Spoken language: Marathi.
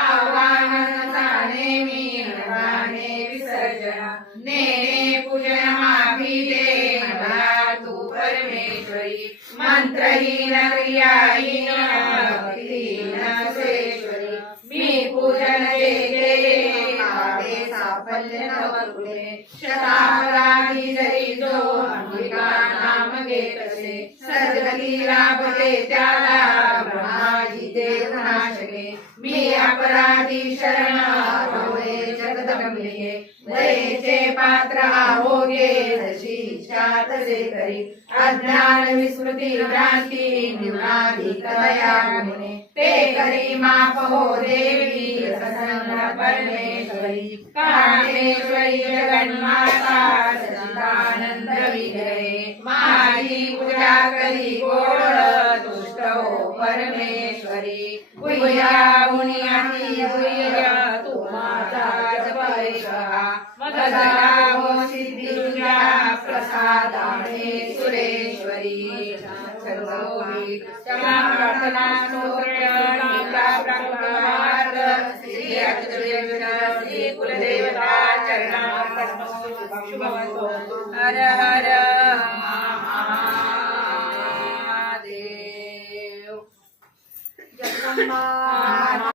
आवाहन जाणे मी गाणे विसर्जन नेणे पूजन माफी दे मला तू परमेश्वरी मंत्रहीन क्रियाहीन भक्तिहीन सुरेश्वरी मी पूजन जेते मागे साफल्य नवकुले शतापराधी जरी जो अंबिका नाम घेत असे सद्गती लाभते त्याला ब्रह्माजी देवनाशके मी अपराधी शरण भवे जगदंबिके दयेचे पात्र आहोगे जशी इच्छा तसे करी अज्ञान विस्मृती भ्रांती निवृत्ती दया गुणे ते करी माफ हो देवी प्रसन्न परमेश्वरी कामेश्वरी जगन्माता सच्चिदानंद विग्रहे माझी पूजा करी गोड तुष्ट हो परमेश्वरी भूया गुण्याती भूया तू माझा जपरे कहा मदला हो सिद्धी तुझ्या प्रसादाने सुरेश्वरी सर्वोपी क्षमा प्रार्थना स्तोत्र टीका प्राप्तमार्ग श्री अच्युत श्री कुलदेवता चरणार्पणो शुभमस्तु हर हर